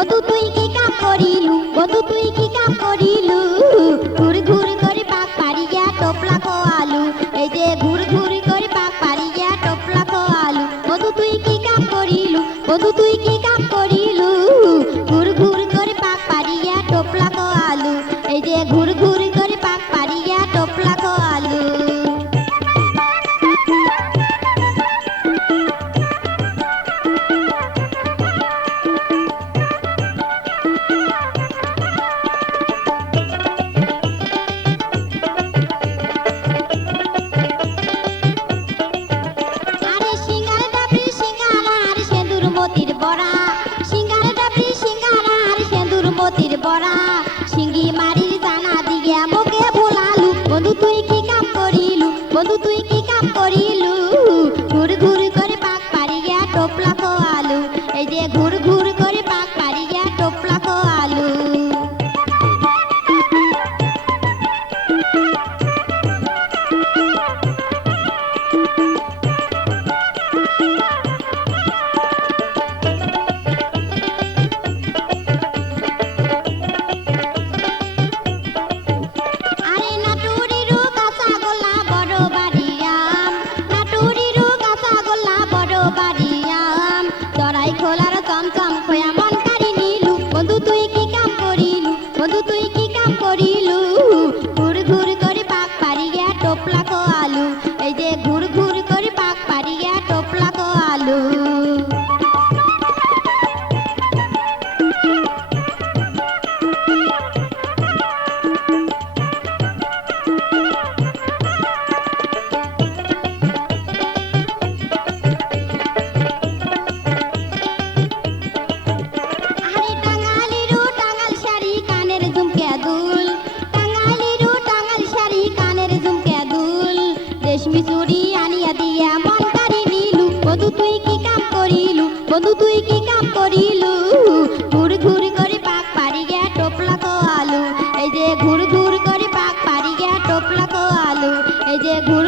বধু তুই কি কাম করিলু? বধু তুই কি কাম করিলু? ঘুর ঘুর করে পাক গিয়া টোপলা কো আলু এই যে ঘুর ঘুর করে পাক গিয়া টোপলা কো আলু বধু তুই কি কাম করিলু? বধু তুই কি বড়া সিঙ্গি মারির জানা দিয়া মোকে ভোলালু। বন্ধু, তুই কি কাম করিলু? বন্ধু, তুই কি কাম করিলু? ঘুর ঘুর করে পাক পারিয়া টোপলা খোয়ালু। এই যে ঘুর ঘুর চমচম খোয়া মন বন্ধু তুই কি কাম করিলু? ঘুর ঘুর করে পাক পারি গিয়া টোপলা কো আলু এই যে ঘুর ঘুর করে পাক পারি গিয়া টোপলা কো আলু এই যে ঘুর